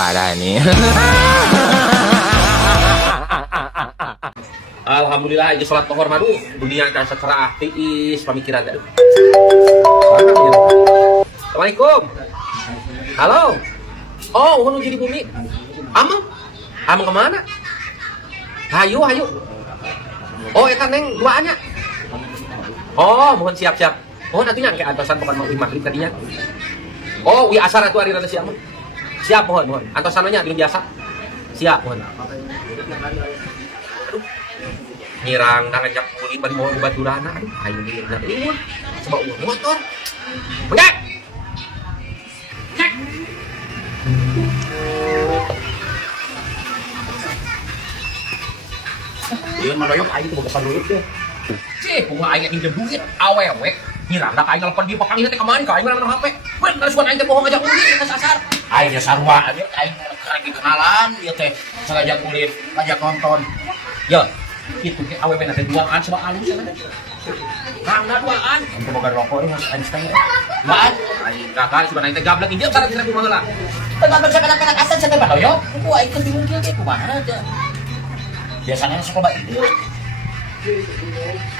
parah nih. Alhamdulillah aja sholat tohor madu dunia kan secerah tiis pemikiran aduh. Assalamualaikum. Halo. Oh, uhun uji di bumi. Amang kemana? Hayu. Oh, eta neng duaannya. Oh, mohon siap. Oh, nantinya kayak antosan pokoknya mau maghrib tadinya. Oh, wi asar atuh ari rada siap. Siap mohon. Antosannya di biasa. Siap mohon. Nyirang ngajak kulit bari mau obat durana. Aduh, ayo lihatna eueuh. Coba motor. Mengek. Ieu mah doyok aing teu boga panduit teh. Cih, kumaha aing nginjem duit awewe. Nyirang da aing nelpon di pakang ieu teh ka mana ka aing mah HP. Bener suan aing teh bohong ngajak kulit ke sasar. Aing nya sarua aing karek kenalan ieu teh ngajak kulit, ngajak nonton. Yo, itu ke awewe nanti duaan coba alus ya karena duaan itu boga rokok ini mas Einstein duaan aing kakak sudah nanti gablek ini dia barang kita kumaha lah tengah bercakap-cakap asal saya teh badoyo ku aing teh bingung kieu kumaha aja biasanya sekolah itu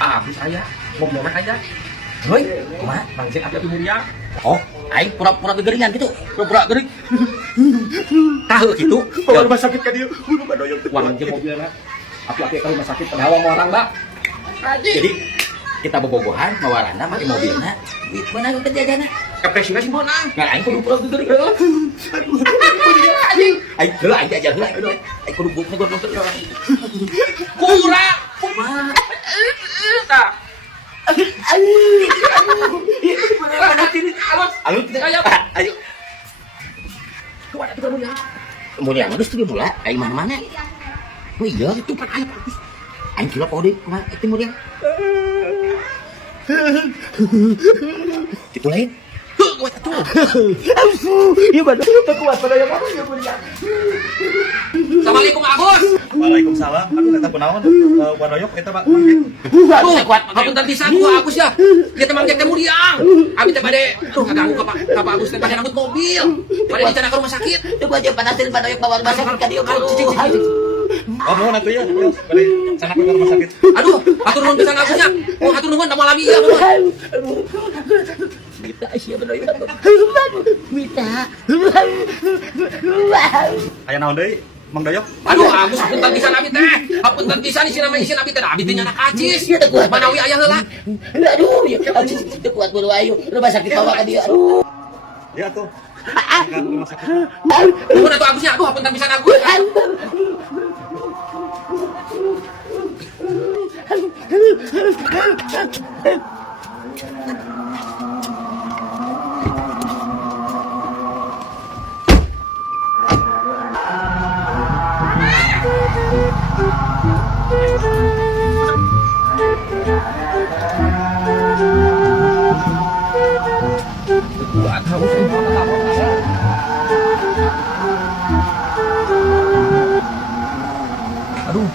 habis aya ngomongna aja heuy kumaha bangsit atuh muriang oh aing pura-pura gegeringan gitu pura-pura geuring tahu gitu bawa rumah sakit ka dieu boga doyong teh wah anjing mobilna aku ke rumah sakit pada awang orang mbak jadi kita bobogohan mawarana pakai mobilnya duit mana kejadiannya kepresinya sih mana nggak aing kudu pulang gede aing heula aing ajar heula aing kudu bukna gua nonton kurang kumaha tah ayo kuat atuh kemudian geus teu bola aing mana-mana. Oh iya, itu kan ayah bagus. Aing kira kode kemana itu muriang. Itu lain. Kuat tuh. Iya benar, kuat pada yang mana ya muriang. Assalamualaikum Agus. Waalaikumsalam. Aku kata kunaon wadoyok eta Pak. Aduh, kuat. Kapunten pisan ku Agus ya. Dia teh mangkek teh muriang. Abi teh bade kaganggu ka Pak Agus teh bade rambut mobil. Bade dicana ke rumah sakit. Coba aja panasin wadoyok bawa rumah sakit ka dieu. Oh, mohon atuh ya. Bari sana ke rumah sakit. Aduh, atur nuhun pisan Agusnya. Oh, atur nuhun da malam ieu mohon. Kita sia wadoyok. Mita. Aya naon deui? Mang Doyok. Aduh, Agus hapunten pisan abi teh. Hapunten pisan isin nama isin abi teh. Abi teh nyana kacis. Manawi aya heula. Aduh, ya teu kuat bulu ayu. Rumah sakit bawa ka dieu. Aduh. Ya tuh. Ke rumah sakit. Nuhun atuh Agusnya. Aduh, hapunten pisan Agus. Aduh.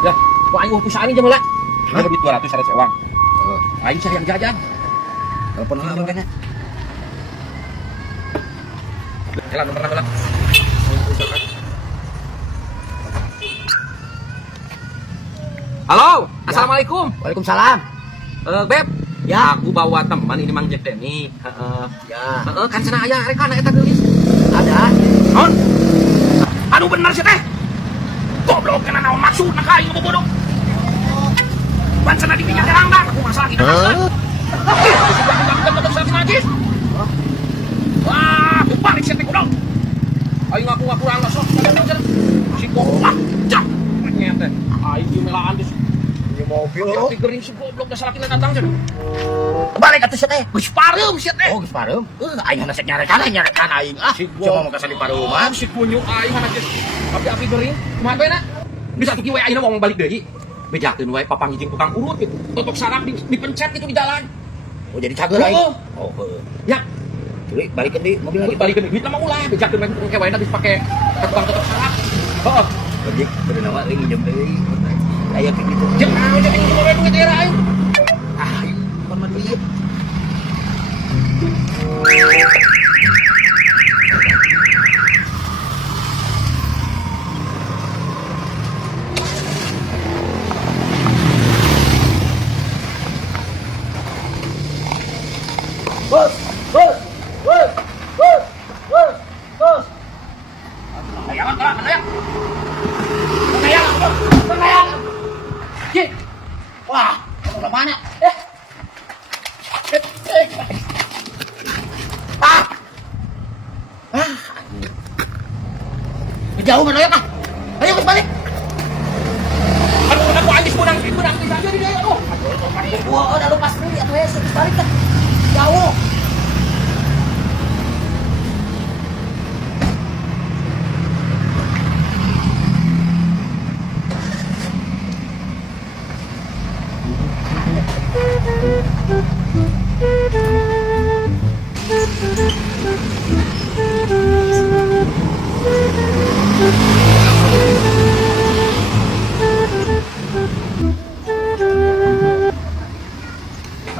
Ya, kok aing pusaan ini jam lah. Ada duit 200 syarat sewang. Aing cari yang jajan. Telepon dulu kayaknya. Jalan nomor lah. Halo, assalamualaikum. Waalaikumsalam. Beb, Ya. aku bawa teman ini Mang Jack Denny. Ya. Kan cenah aya rek kana eta geulis. Ada. Naon? Aduh bener sih teh. Goblok kena naon maksudna ka aing bobodoh. Ban cenah di pinggir rangdang, aku masalah kita. Wah, aku balik sih teh goblok. Aing ngaku rangda sok. Si goblok. Cak. Nyete. Aing di melaan di mobil. Tapi gering si goblok dasar laki datang cenah. Balik atuh teh. Geus pareum sia teh. Oh, geus pareum. Aing handap nyarekan aing. Coba mau kasih paruman. Si kunyu aing hana geus. Api gering. Kumaha bae na? Bisa tuh kieu aing mau balik deui. Bejakeun wae papang hijing tukang urut gitu. Tutuk saraf dipencet gitu di jalan. Oh, jadi cager aing. Oh, Oh, ya Tuli balikin di mobil lagi. Balikin duit lama ulah, bejakeun we kewain habis pake terbang tetep salah. Heeh. Ojek bener nama lagi minjem deui. Aya gitu. Jeung aja ini mobil duit era aing. Ah, kon mah beli. Bos, bos, bos, bos, bos, bos. Ayak, ayak. Ayak, ayak. Ki. Wah, kamu mana? Ah. Ah. Jauh mana ya, Kak? Ayo kita balik. Aduh, aku anjing benang bisa aja di dia. Aduh. Wah, udah lepas dulu ya, tuh ya, kita balik kan. Jauh.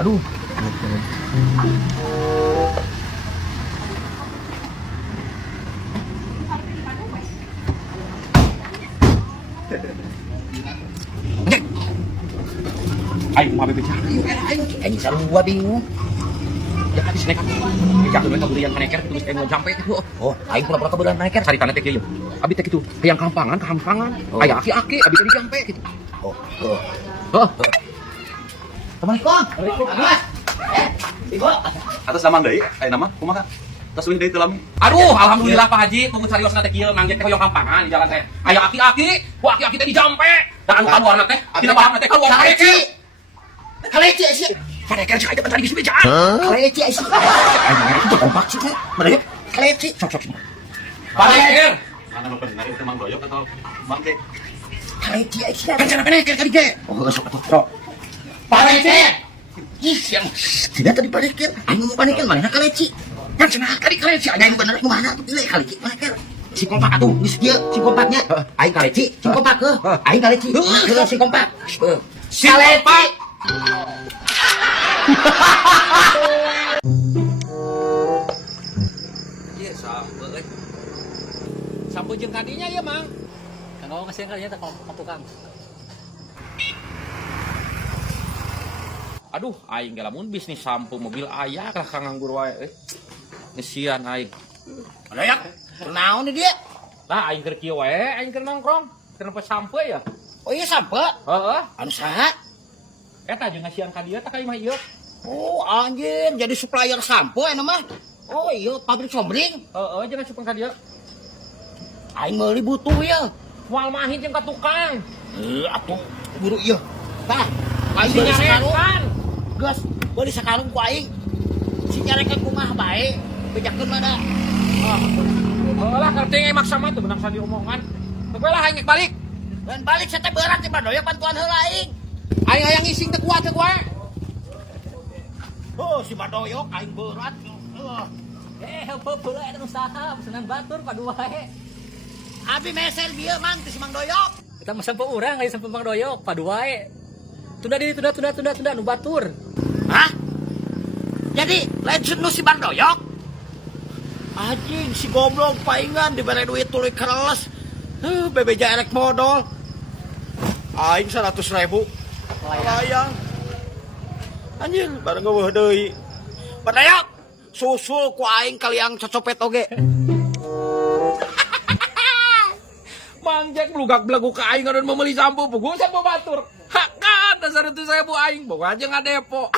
Aduh. Aing mau bebeja. Ayo, sarua bingung. Ya habis nekat. Bejakeun we kaburian kaneker terus teh mau jampe itu. Oh, aing pura-pura kebetulan naik Sari tanah teh kieu. Abi teh kitu, hayang kampangan, Oh. aya aki-aki, abi teh dijampe kitu. Oh, oh. Heuh. Assalamualaikum. Mas. Ibu. Atas nama deui, aya nama kumaha? Tas uing deui teu lami. Aduh, alhamdulillah Pak Haji, tunggu cariosna teh kieu mangget teh hoyong kampangan di jalan teh. Aya aki-aki, ku aki-aki teh dijampe. Da anu kaluarna teh, dina bahanna teh kaluar Kaleci. Kaleci sih. Paneker cek aja tadi geus bejaan. Kaleci sih. Aing itu kompak sih. Mana? Kaleci. Sok. Paneker. Mana nu bener itu Mang Doyok atau Mang Kek? Kaleci sih. Kan cara paneker kali ge. Oh, sok atuh. Sok. Paneker. Ih, yang tidak tadi panikir. Aing mau panikir mana kaleci. Kan cenah tadi kalian si Aing bener kemana tuh pilih kaleci panikir. Si kompak atuh, geus kieu si kompaknya. Aing kaleci, si kompak ke. Aing kaleci. Heuh, si kompak. Si kompak. Iya, sampo euy. Sampo jeung kadinya ya, Mang. Kanggo ngasih kadinya teh ka tukang. Aduh, aing ge lamun bisnis sampo mobil aya kah nganggur wae Ngesian aing. Ada naon nih dia? Nah, aing keur kieu wae, aing keur nongkrong. Kenapa sampo ya? Oh iya sampe. Heeh. Anu saha? Eta jeung ngasihan ka dieu tah ka imah ieu. Oh anjir, jadi supplier sampo anu mah. Oh iya, pabrik sombring. Heeh, jeung ngasupan ka dieu. Aing meuli butuh ya. Moal mahin jeung ka tukang. Atuh buru ieu. Tah, aing Si beli sakarung. nyarekan. Geus, beli sakarung ku aing. Si nyarekan kumaha bae. Bejakeun mana? Heeh lah, kerting maksa mah teu benang sandi omongan. Teu lah aing balik. Dan balik saya teh berat di Badoya bantuan heula aing. Aing hayang ngising teu kuat wae. Oh, si Badoyo aing berat. Heupeul eta usaha pesanan batur padu wae. Abi meser bieu mang ti si Mang Doyok. Kita mah sampo urang aya sampo Mang Doyok padu wae. Tunda nu batur. Hah? Jadi lain nu si Mang Doyok? Anjing si goblok paingan dibere duit tuluy kereles. Bebeja erek modal. Aing 100.000. Layang. Anjir, bareng geueuh deui. Badayok, susul ku aing kaliang cocopet oge. Mang Jack blugak belagu ka aing ngaran meuli sampo puguh sampo batur. Hakan dasar itu saya bu aing boga aja ngadepo.